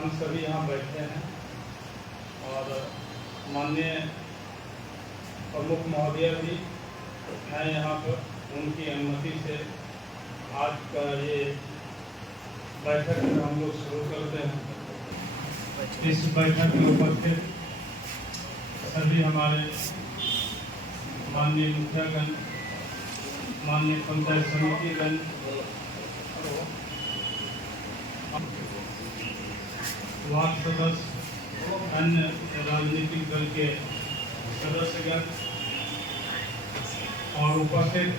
हम सभी यहाँ बैठे हैं और माननीय प्रमुख महोदय भी हैं यहाँ पर, उनकी अनुमति से आज का ये बैठक हम लोग शुरू करते हैं। इस बैठक में उपस्थित सभी हमारे माननीय मुखियागण, माननीय पंचायत समितिगण, वार्ड सदस्य, अन्य राजनीतिक दल के सदस्यगण और उपस्थित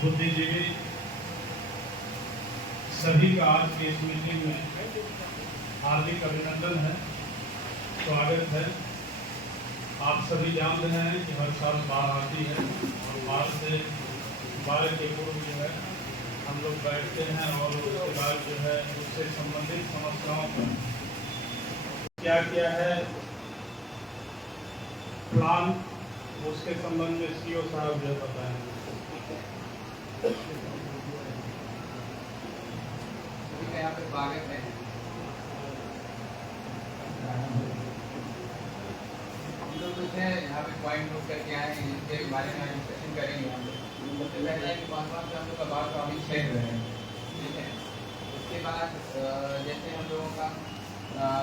बुद्धिजीवी सभी का आज की इस मीटिंग में हार्दिक अभिनंदन है, स्वागत है। आप सभी जान रहे हैं कि हर साल बाढ़ आती है और बाढ़ के पूर्व जो है हम लोग बैठते हैं और उसके बाद जो है उससे संबंधित समस्याओं पर क्या क्या है प्लान, उसके संबंध में सीओ साहब जो बताएंगे। यहाँ पे स्वागत है। हम लोग कुछ है यहाँ पे पॉइंट नोट करके आए हैं, जिसके बारे में डिस्कशन करेंगे। हम लोग पहला है कि कौन कौन से हम लोग का बाढ़ प्रॉब्लम क्षेत्र है, ठीक है। उसके बाद जैसे हम लोगों का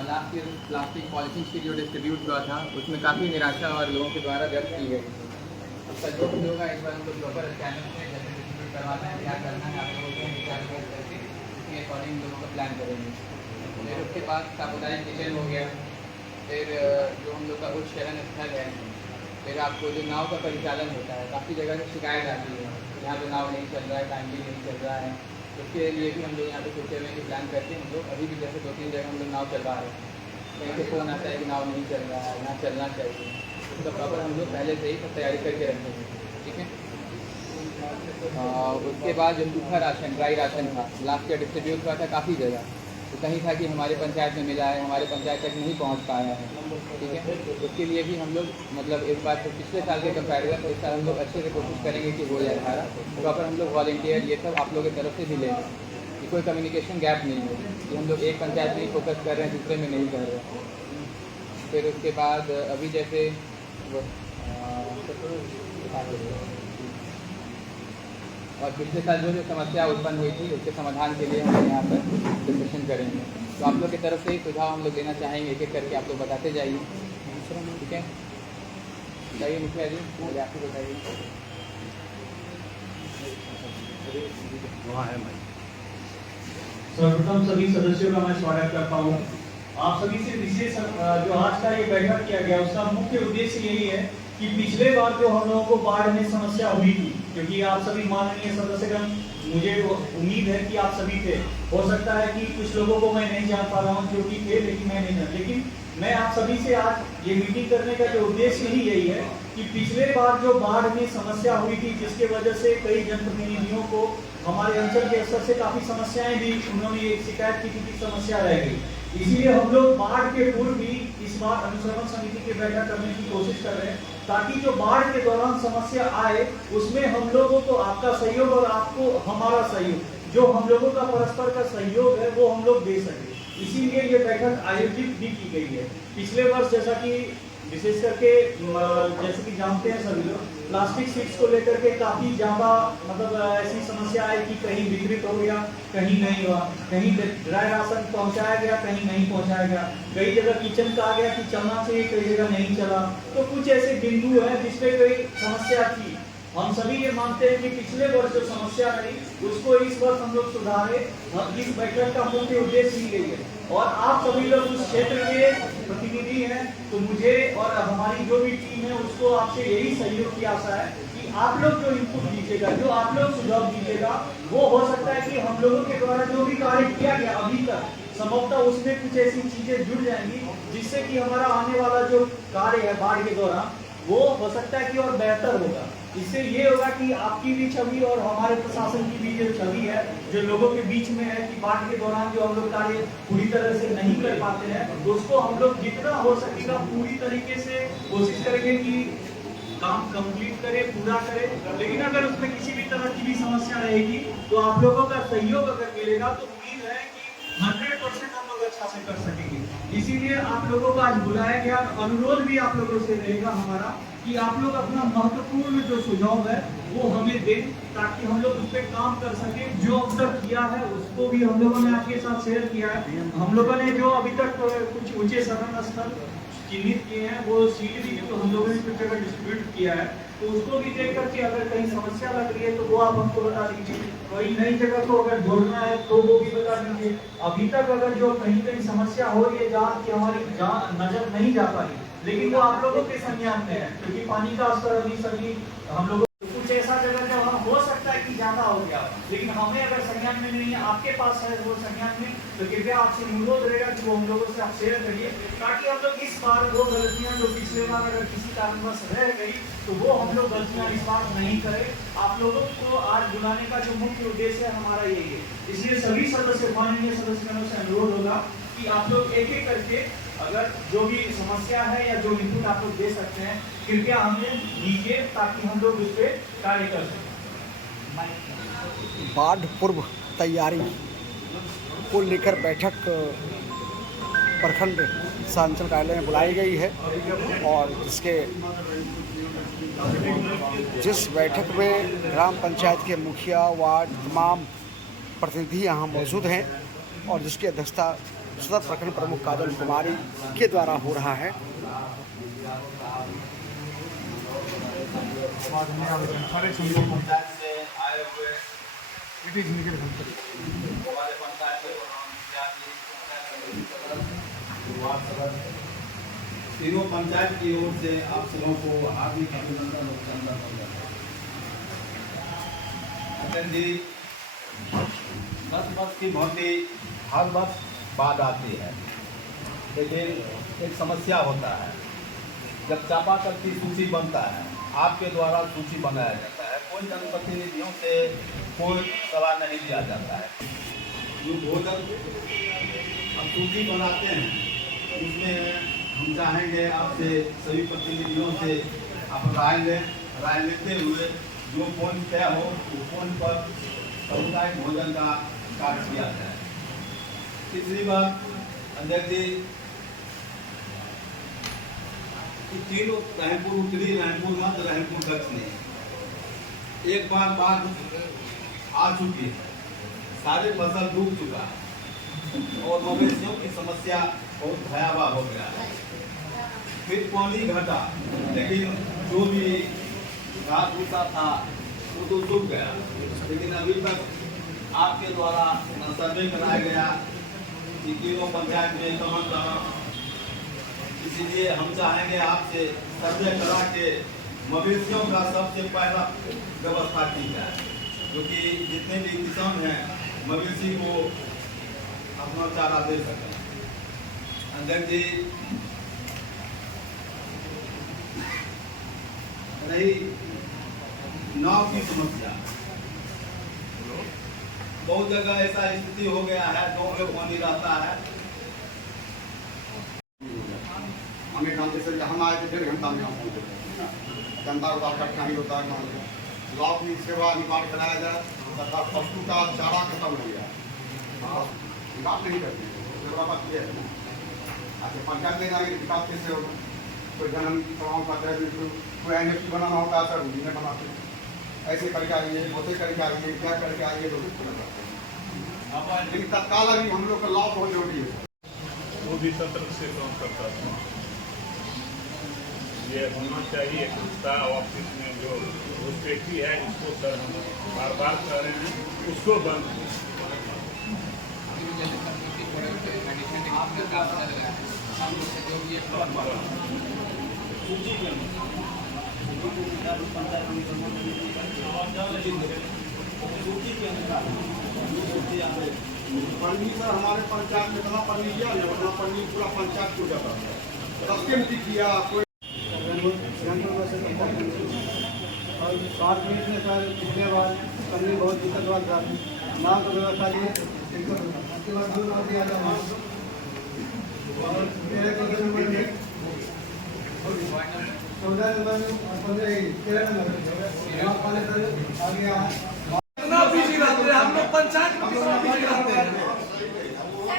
लास्ट ईयर प्लास्टिक पॉलिथीन की जो डिस्ट्रीब्यूट हुआ था, उसमें काफ़ी निराशा और लोगों के द्वारा व्यक्त की गई थी। उसका जो भी होगा इस बार हम लोग प्रॉपर चैनल में जैसे डिस्ट्रीब्यूट करवाना है, क्या करना है, आप लोगों को विचार करके उसके अकॉर्डिंग लोगों का प्लान करेंगे। फिर उसके बाद सामुदायिक किचन हो गया। फिर जो हम लोग का उच्च शरण स्थल है, फिर आपको जो नाव का परिचालन होता है, काफ़ी जगह से शिकायत आती है यहाँ पे नाव नहीं चल रहा है, टाइमली नहीं चल रहा है। उसके लिए भी हम लोग यहाँ पे सोचे हुए कि प्लान करके हम लोग अभी भी जैसे 2-3 जगह हम लोग नाव चलवा रहे हैं, कहीं से फ़ोन आता है कि नाव नहीं चल रहा है, यहाँ चलना चाहिए। उसका प्रॉपर हम लोग पहले से ही सब तैयारी करके रखेंगे, ठीक है। उसके बाद जो सूखा राशन, ड्राई राशन था, लास्ट ईयर डिस्ट्रीब्यूट हुआ था काफ़ी जगह, तो कहीं था कि हमारे पंचायत में मिला है, हमारे पंचायत तक नहीं पहुंच पाया है, ठीक है। उसके लिए भी हम लोग मतलब एक बार तो पिछले साल के कंपेरिजन इस साल हम लोग अच्छे से कोशिश करेंगे कि हो जाए हमारा प्रॉपर। हम लोग वॉलंटियर ये सब आप लोगों की तरफ से भी लेंगे कि कोई कम्युनिकेशन गैप नहीं हो, कि हम लोग एक पंचायत में ही फोकस कर रहे हैं, दूसरे में नहीं कर रहे हैं। फिर उसके बाद अभी जैसे और पिछले साल जो समस्या उत्पन्न हुई थी उसके समाधान के लिए हम लोग यहाँ पर डिस्कशन करेंगे। तो आप लोग की तरफ से ही सुझाव हम लोग लेना चाहेंगे, एक एक करके आप लोग बताते जाइए, ठीक है। बताइए मुखिया जी, आप ही बताइए। सर्वप्रथम सभी सदस्यों का मैं स्वागत करता हूँ। आप सभी से विशेष जो आज का ये बैठक किया गया उसका मुख्य उद्देश्य यही है कि पिछले बार जो हम लोगों को बाढ़ में समस्या हुई थी, क्योंकि आप सभी माननीय सदस्यगण, मुझे उम्मीद है कि आप सभी थे, हो सकता है कि कुछ लोगों को मैं नहीं जान पा रहा हूँ जो कि थे, लेकिन मैं नहीं जान, लेकिन मैं आप सभी से आज ये मीटिंग करने का जो उद्देश्य ही यही है कि पिछले बार जो बाढ़ में समस्या हुई थी, जिसके वजह से कई जनप्रतिनिधियों को हमारे अंचल के स्तर से काफी समस्याएं भी उन्होंने शिकायत की थी कि समस्या रह गई। इसीलिए हम लोग बाढ़ के पूर्व भी इस बार अनुश्रवण समिति की बैठक करने की कोशिश कर रहे हैं, ताकि जो बाढ़ के दौरान समस्या आए उसमें हम लोगों को आपका सहयोग और आपको हमारा सहयोग, जो हम लोगों का परस्पर का सहयोग है वो हम लोग दे सके। इसीलिए ये बैठक आयोजित भी की गई है। पिछले वर्ष जैसा कि विशेष करके जैसे कि जानते हैं सभी लोग, प्लास्टिक शीट्स को लेकर के काफी ज्यादा मतलब ऐसी समस्या है कि कहीं वितरित हो गया, कहीं नहीं हुआ, कहीं ड्राई राशन पहुंचाया गया, कहीं नहीं पहुंचाया गया, कई जगह किचन का आ गया कि चलना चाहिए, कई जगह नहीं चला। तो कुछ ऐसे बिंदु है जिसपे कोई समस्या थी। हम सभी ये मानते हैं कि पिछले वर्ष जो समस्या रही उसको इस वर्ष हम लोग सुधारे। इस बैठक का मुख्य उद्देश्य ही यही है। और आप सभी लोग उस क्षेत्र के प्रतिनिधि हैं, तो मुझे और हमारी जो भी टीम है उसको आपसे यही सहयोग की आशा है कि आप लोग जो इनपुट दीजिएगा, जो आप लोग सुझाव दीजिएगा, वो हो सकता है कि हम लोगों के द्वारा जो भी कार्य किया गया अभी तक, संभवतः उसमें कुछ ऐसी चीजें जुड़ जाएंगी जिससे कि हमारा आने वाला जो कार्य है बाढ़ के दौरान वो हो सकता है कि और बेहतर होगा। इससे ये होगा कि आपकी भी छवि और हमारे प्रशासन की भी जो छवि है, जो लोगों के बीच में है कि बाढ़ के दौरान जो हम लोग कार्य पूरी तरह से नहीं कर पाते हैं, उसको हम लोग जितना हो सकेगा पूरी तरीके से कोशिश करेंगे कि काम कंप्लीट करें, पूरा करें। लेकिन अगर उसमें किसी भी तरह की भी समस्या रहेगी तो आप लोगों का सहयोग अगर मिलेगा तो उम्मीद है कि 100% हम लोग अच्छा दिशा में कर सकेंगे। इसीलिए आप लोगों को आज बुलाया गया। अनुरोध भी आप लोगों से रहेगा हमारा कि आप लोग अपना महत्वपूर्ण जो सुझाव है वो हमें दें, ताकि हम लोग उस पर काम कर सके। जो अब तक किया है उसको भी हम लोगों ने आपके साथ शेयर किया है। हम लोगों ने जो अभी तक कुछ ऊंचे सदन स्थल चिन्हित किए हैं, वो सीट भी तो हम लोगों ने कुछ जगह डिस्ट्रीब्यूट किया है, तो उसको भी देख करके अगर कहीं समस्या लग रही है तो वो आप हमको बता दीजिए। कोई नई जगह को अगर जोड़ना है तो वो भी बता दीजिए। अभी तक अगर जो कहीं कहीं समस्या हो रही है जहाँ की हमारी नजर नहीं जा पा रही, लेकिन वो आप लोगों के संज्ञान में है, क्योंकि पानी का स्तर अभी सभी हम लोग कुछ ऐसा जगह जब हो सकता है कि ज्यादा हो गया, लेकिन हमें अगर संज्ञान में नहीं है, आपके पास है वो संज्ञान में, तो कृपया आपसे अनुरोध रहेगा कि वो हम लोगों से आप शेयर करिए, ताकि हम लोग इस बार वो गलतियां जो पिछले बार अगर किसी कारणवश रह गई तो वो हम लोग गलतियां इस बार नहीं करें। आप लोगों को आज बुलाने का जो मुख्य उद्देश्य है हमारा यही है। इसलिए सभी सदस्य, माननीय सदस्यों से अनुरोध होगा कि आप लोग एक एक करके अगर जो भी समस्या है या जो इनपुट आप लोग दे सकते हैं कृपया हमें दीजिए, ताकि हम लोग उस पर कार्य कर सकें। बाढ़ पूर्व तैयारी को लेकर बैठक प्रखंड शांचल कार्यालय में बुलाई गई है, और जिस बैठक में ग्राम पंचायत के मुखिया, वार्ड, तमाम प्रतिनिधि यहाँ मौजूद हैं, और जिसकी अध्यक्षता सदर प्रखंड प्रमुख काजल कुमारी के द्वारा हो रहा है। सारे पंचायत से आए हुए हमारे पंचायत के तीनों पंचायत की ओर से आप सबों को हार्दिक अभिनंदन और चंदा जी। 10 वर्ष की भांति हर वर्ष बाढ़ आती है, लेकिन एक समस्या होता है, जब चापाकल की सूची बनता है, आपके द्वारा सूची बनाया जाता है, कोई जनप्रतिनिधियों से कोई सलाह नहीं लिया जाता है। जो भोजन हम सूची बनाते हैं उसमें हम चाहेंगे आपसे, सभी प्रतिनिधियों से आप राय लेते हुए जो पॉइंट तय हो उस पॉइंट पर सामुदायिक भोजन का कार्य किया जाए। तीसरी बात, अध्यक्ष जी, तीनों रहमपुर उत्तरी, रहमपुर मध्य, रहमपुर दक्षिणी एक बार बाढ़ आ चुकी है, सारे फसल डूब चुका है और मवेशियों की समस्या बहुत भयावह हो गया है। फिर पानी घटा, लेकिन जो भी घास भूसा था वो तो सूख गया, लेकिन अभी तक आपके द्वारा सर्वे कराया गया कि तीनों पंचायत में कमन, इसीलिए हम चाहेंगे आपसे सर्वे करा के मवेशियों का सबसे पहला व्यवस्था की जाए, क्योंकि जितने भी किसान हैं मवेशी को अपना चारा दे सकें। अध्यक्ष जी, रही नाव की समस्या, बहुत जगह ऐसा स्थिति हो गया है, गाँव में पानी रहता है। हमें काम जैसे हम आए थे 1.5 घंटा में यहाँ पहुँचे, जनता को इकट्ठा ही होता है। गाँव की सेवा निकाल कराया जाए, सरकार पशु का चारा खत्म हो गया, बात नहीं करती है, बात यह है ना। अच्छा, पंचायत में जाएंगे विकास कैसे होगा? कोई जन्म प्रमाण पत्र, कोई NFC बनाना होता है, सर उन्हीं में बनाते हैं। ऐसे करके आइए, होते करके आइए, क्या करके आइए, तो लेकिन तत्काल अभी हम लोग का लाभ बहुत जरूरी है। वो भी सतर्क से काम करता था। ये होना चाहिए एकता ऑफिस में जो घुसपैठी है, इसको सर हम बार बार कह रहे हैं, उसको बंद पन्नी सर हमारे पंचायत में इतना पन्नी किया, वरना पन्नी पूरा पंचायत को जाता है, रस्ते में किया कोई। और 7 मिनट में सर पिछले बार पन्नी बहुत दिक्कत बात था, माँ को व्यवस्था लिए उसके बाद दूर कर दिया था माँ को, और 13 नंबर में 14 नंबर में 13 नंबर वाले सर आ गया। कितना बिजी रहते हैं हम लोग पंचायत में, कितना बिजी रहते हैं।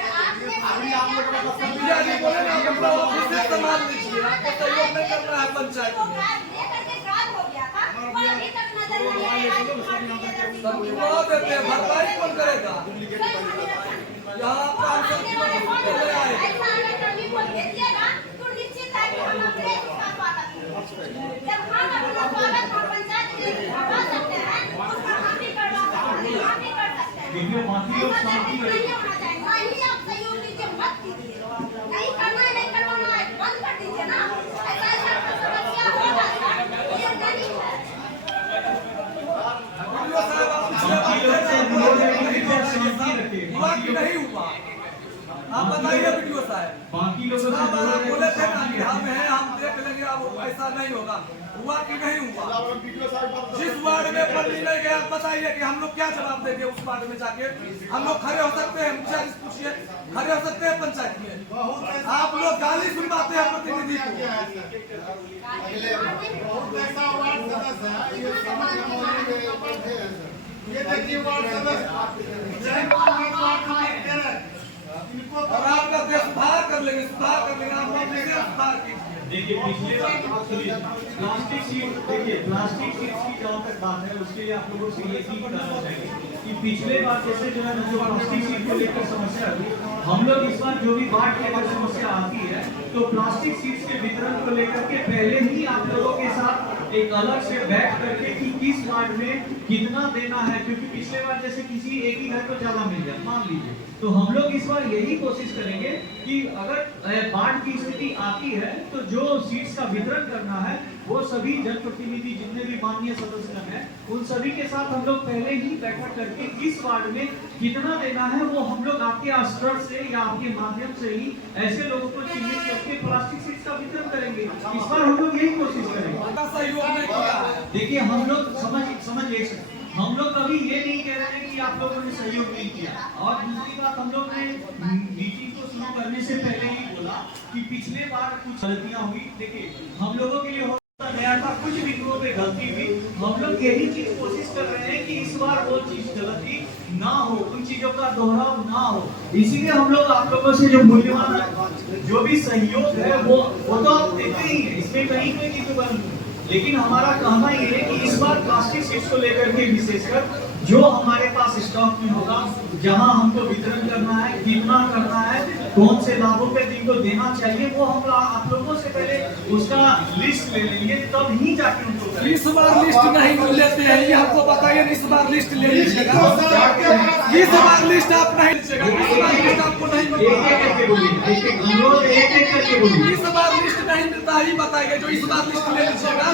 अभी आप लोग का भैया जी बोले ना अपना ऑफिस से संभाल लीजिए, आपको सहयोग नहीं करना है पंचायत में। सब करवा देते हैं, भरपाई कौन करेगा? यहाँ आपका आंसर क्यों ले आए? देखिए बाकी लोग शांति रखें। हुआ कि नहीं हुआ? आप बताइए वीडियो साहब। बाकी लोगों से बोले थे ना कि हम हैं, हम देख लेंगे, अब ऐसा नहीं होगा। हुआ कि नहीं हुआ? जिस वार्ड में पल्ली नहीं गया, बताइए कि हम लोग क्या जवाब देंगे उस वार्ड में जाके? हम लोग खड़े हो सकते हैं? मुखिया जी पूछिए, खड़े हो सकते हैं पंचायत में? आप लोग गाली सुनवाते हैं प्रतिनिधि को। ये देखिए वार्ड सदस्य और आपका देश सुधार कर लेंगे, सुधार कर लेंगे, आप लोग सुधार कीजिए। देखिए पिछले प्लास्टिक सीट, देखिए प्लास्टिक सीट्स की जहाँ तक बात है उसके लिए आप लोगों से ये चीज बताना चाहिए कि पिछले बार जैसे जो है ना जो प्लास्टिक सीट को लेकर समस्या हुई, हम लोग इस बार जो भी बाढ़ के अंदर समस्या आती है तो प्लास्टिक सीट्स के वितरण को लेकर के पहले ही आप लोगों के साथ एक अलग से बैठ करके कि किस वार्ड में कितना देना है, क्योंकि पिछले बार जैसे किसी एक ही घर को ज्यादा मिल गया मान लीजिए, तो हम लोग इस बार यही कोशिश करेंगे कि अगर बाढ़ की स्थिति आती है तो जो सीट्स का वितरण करना है वो सभी जनप्रतिनिधि जितने भी माननीय सदस्य हैं उन सभी के साथ हम लोग पहले ही बैठक करके किस वार्ड में कितना देना है वो हम लोग आपके स्तर से या आपके माध्यम से ही ऐसे लोगों को चिन्हित करके प्लास्टिक सीट्स का वितरण करेंगे। इस बार हम लोग यही कोशिश करेंगे। सहयोग नहीं किया है। देखिए हम लोग समझ ले सकते, हम लोग कभी ये नहीं कह रहे हैं कि आप लोगों ने सहयोग नहीं किया। और दूसरी बात, हम लोग ने मीटिंग को शुरू करने से पहले ही बोला कि पिछले बार कुछ गलतियां हुई। देखिए हम लोगों के लिए होता नया था, कुछ बिंदुओं पे गलती हुई, हम लोग यही चीज कोशिश कर रहे हैं कि इस बार वो चीज गलती ना हो, उन चीजों का दोहराव ना हो। इसीलिए हम लोग आप लोगों से जो मूल्यवान जो भी सहयोग है वो तो आप देते ही है, इसमें कहीं कोई चीज नहीं। लेकिन हमारा कहना ये है कि इस बार प्लास्टिक सीट्स को लेकर के विशेषकर जो हमारे पास स्टॉक में होगा, जहां हमको वितरण करना है, कितना करना है, कौन से लाभों पे जिनको देना चाहिए, वो हम आप लोगों से पहले उसका लिस्ट ले लेंगे, तब ही जाके उनको इस बार लिस्ट नहीं लेते हैं, ये हमको बताइए। इस बार लिस्ट ले लीजिएगा, इस बार लिस्ट आप नहीं लीजिएगा, इस बार लिस्ट आपको नहीं मिलेगा। इस बार लिस्ट नहीं मिलता, ही बताइए जो इस बार लिस्ट ले लीजिएगा।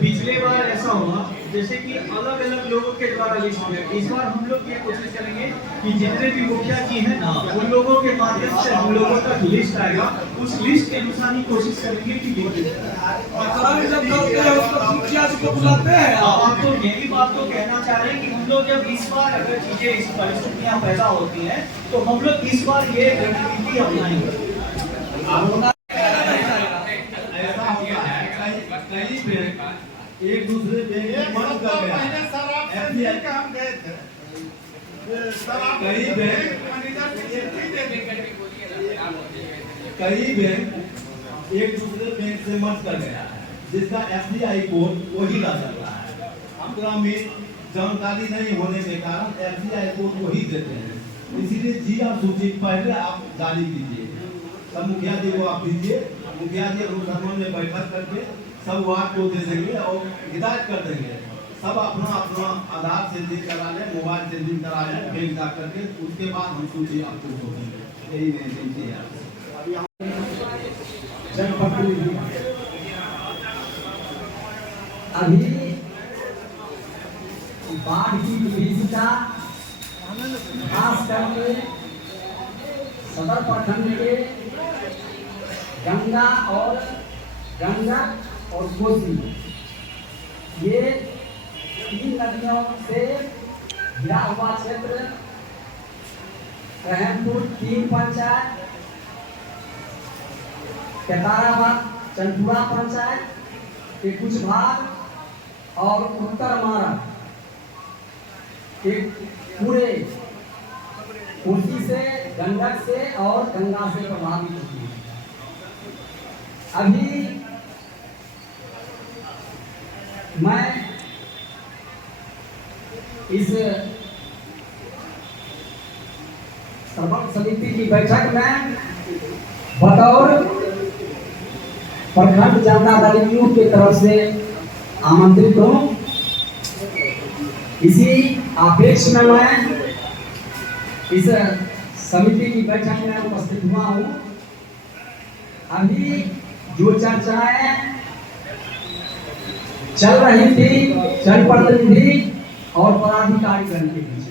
पिछले बार ऐसा हुआ जैसे कि अलग अलग लोगों के द्वारा लिस्ट हुआ, इस बार हम लोग ये कोशिश करेंगे कि जितने भी मुखिया जी हैं ना उन लोगों के माध्यम से हम लोगों तक लिस्ट आएगा, उस लिस्ट के अनुसार ही कोशिश करेंगे कि मुखिया जी को बुलाते हैं। आपको यही बात तो कहना चाह रहे हैं कि हम लोग जब इस बार अगर चीजें इस परिस्थितियां पैदा होती हैं तो हम लोग इस बार ये रणनीति अपनाएंगे। एक दूसरे बैंक बंद कर गया। कई बैंक एक दूसरे बैंक से मर्ज कर गया है, जिसका FCI कोड वही ला चल रहा है। हमरा में जानकारी नहीं होने के कारण FCI कोड वही देते हैं, इसीलिए जिया सूची पहले आप जारी कीजिए, सब मुखिया जी को आप दीजिए, मुखिया जी अनुसंधान में बैठक करके सब वार्ड को दे देंगे और हिदायत कर देंगे, सब अपना अपना आधार से लिंक करा लें, मोबाइल से लिंक करा लें, बैंक जा करके, उसके बाद हम सूची आपको दे देंगे। यही नहीं है अभी बाढ़ की विभीषिका खास करके सदर प्रखंड के गंगा और कोसी, ये तीन नदियों से घिरा हुआ क्षेत्र रहमपुर 3 पंचायत, केताराबाद चंदपुरा पंचायत के कुछ भाग और उत्तर मारा के पूरे कोसी से, गंडक से और गंगा से प्रभावित होती है। अभी मैं इस सर्वोच्च समिति की बैठक में बतौर प्रखंड जनता दल यू की तरफ से आमंत्रित हूँ। इसी अपेक्ष में मैं इस समिति की बैठक में उपस्थित हुआ हूँ। अभी जो चर्चाएं चल रही थी जनप्रतिनिधि और पदाधिकारी गण के बीच,